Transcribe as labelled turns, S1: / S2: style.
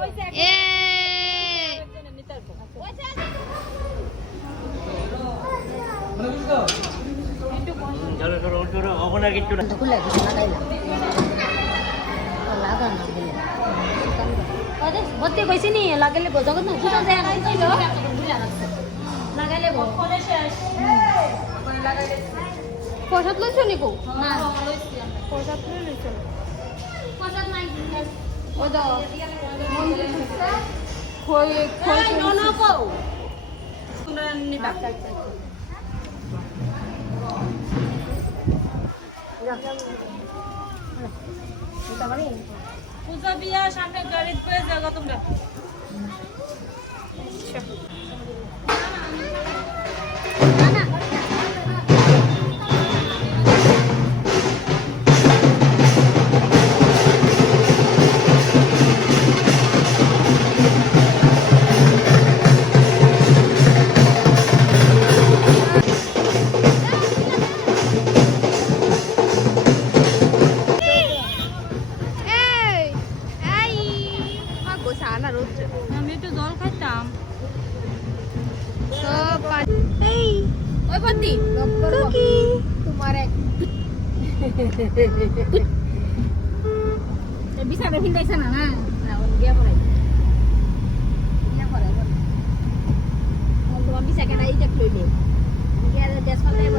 S1: দিলে বত্তি কইছি নি লাগাইলে গো জগৎ না দুটো যায় না গো
S2: প্রসাদ লইছো নি
S1: পছন্দ নাই
S2: খই খই
S3: পূজা বিয়া সামনে গাড়ি পেয়ে যাগো তোমরা
S2: মা গো
S3: আমি একটু জল খাইতাম।
S2: সব এই ওই বন্দি কি তোমার। এক
S1: বিছানা ভিন্দাইছে না না? না বিয়া পড়াই। বিয়া পড়াই তোমার বিছা কেনা এই লইলে